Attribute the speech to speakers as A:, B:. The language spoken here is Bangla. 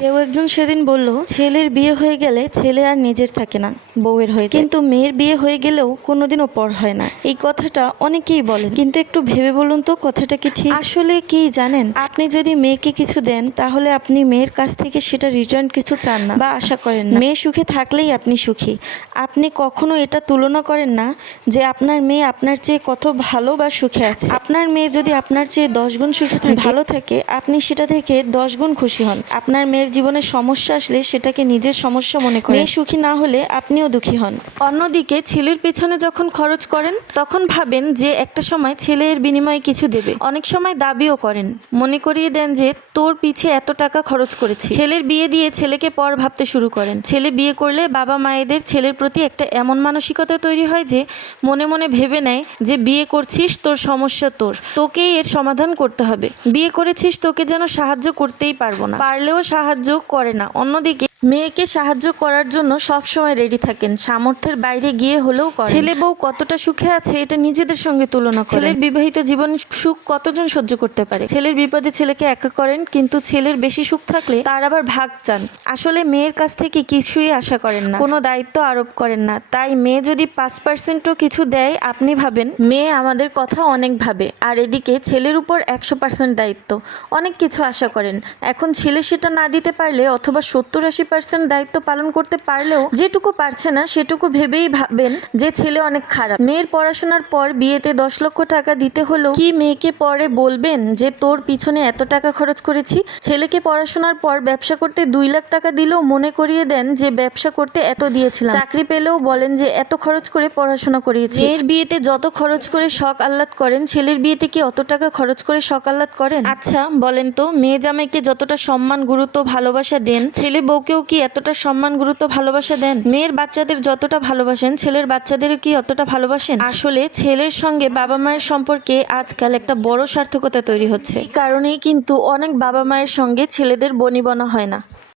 A: কেউ একজন সেদিন বলল ছেলের বিয়ে হয়ে গেলে ছেলে আর নিজের থাকে না বউয়ের হয়ে কিন্তু মেয়ের বিয়ে হয়ে গেলেও কোনোদিনও পর হয় না। এই কথাটা অনেকেই বলেন। কিন্তু একটু ভেবে বলুন তো কথাটা কি ঠিক? আসলে কি জানেন আপনি যদি মেয়েকে কিছু দেন তাহলে আপনি মেয়ের কাছ থেকে সেটা রিটার্ন কিছু চান না বা আশা করেন না। মেয়ে সুখে থাকলেই আপনি সুখী। আপনি কখনো এটা তুলনা করেন না যে আপনার মেয়ে আপনার চেয়ে কত ভালো বা সুখে আছে। আপনার মেয়ে যদি আপনার চেয়ে দশ গুণ সুখে থাকে ভালো থাকে আপনি সেটা থেকে দশ গুণ খুশি হন। আপনার মেয়ের জীবনে সমস্যা আসলে সেটাকে নিজের সমস্যা মনে করে। সুখী না হলে আপনিও দুঃখী হন। অন্যদিকে ছেলের পেছনে যখন খরচ করেন, তখন ভাবেন যে একটা সময় ছেলের বিনিময়ে কিছু দেবে। অনেক সময় দাবিও করেন। মনে করিয়ে দেন যে, তোর পিছে এত টাকা খরচ করেছি। ছেলের বিয়ে দিয়ে ছেলেকে পর ভাবতে শুরু করেন। ছেলে বিয়ে করলে বাবা মায়েদের ছেলের প্রতি একটা এমন মানসিকতা তৈরি হয় যে, মনে মনে ভেবে নেয় যে, বিয়ে করছিস, তোর সমস্যা তোর। তোকেই এর সমাধান করতে হবে। বিয়ে করেছিস, তোকে যেন সাহায্য করতেই পারব না। পারলেও সাহায্য করে না। অন্যদিকে মেয়েকে সাহায্য করার জন্য সব সময় রেডি থাকেন। সামর্থ্যের বাইরে গিয়ে হলেও করেন। ছেলে বউ কতটা সুখে আছে এটা নিজেদের সঙ্গে তুলনা করেন। ছেলের বিবাহিত জীবন সুখ কতজন সহ্য করতে পারে? ছেলের বিপদে ছেলেকে একা করেন কিন্তু ছেলের বেশি সুখ থাকলে তার আবার ভাগ চান। আসলে মেয়ের কাছ থেকে কিছুই আশা করেন না। কোনো দায়িত্ব আরোপ করেন না। তাই মেয়ে যদি পাঁচ পার্সেন্টও কিছু দেয় আপনি ভাবেন মেয়ে আমাদের কথা অনেক ভাবে। আর এদিকে ছেলের উপর একশো পার্সেন্ট দায়িত্ব। অনেক কিছু আশা করেন। এখন ছেলে সেটা না দিতে পারলে অথবা সত্তর আশি পার্সেন্ট দায়িত্ব পালন করতে পারলেও যেটুকু পারছে না সেটুকু ভেবেই ভাবেন যে ছেলে অনেক খারাপ। মেয়ের পড়াশোনার পর বিয়েতে দশ লক্ষ টাকা দিতে হলেও কি মেয়েকে পরে বলবেন যে তোর পিছনে এত টাকা খরচ করেছি ছেলেকে পড়াশোনার পর ব্যবসা করতে দুই লাখ টাকা দিলেও মনে করিয়ে দেন যে ব্যবসা করতে এত দিয়েছিলাম। চাকরি পেলেও বলেন যে এত খরচ করে পড়াশোনা করিয়েছি। মেয়ের বিয়েতে যত খরচ করে শখ আহ্লাদ করেন ছেলের বিয়েতে কি অত টাকা খরচ করে শখ আহ্লাদ করেন? আচ্ছা বলেন তো মেয়ে জামাইকে যতটা সম্মান গুরুত্ব ভালোবাসা দেন ছেলে বউকেও কি এতটা সম্মান, গুরুত্ব, ভালোবাসা দেন? মেয়ের বাচ্চাদের যতটা ভালোবাসেন, ছেলের বাচ্চাদের কি অতটা ভালোবাসেন? আসলে ছেলের সঙ্গে বাবা মায়ের সম্পর্কে আজকাল একটা বড় সার্থকতা তৈরি হচ্ছে। কারণেই কিন্তু অনেক বাবা মায়ের সঙ্গে ছেলেদের বনিবনা হয় না।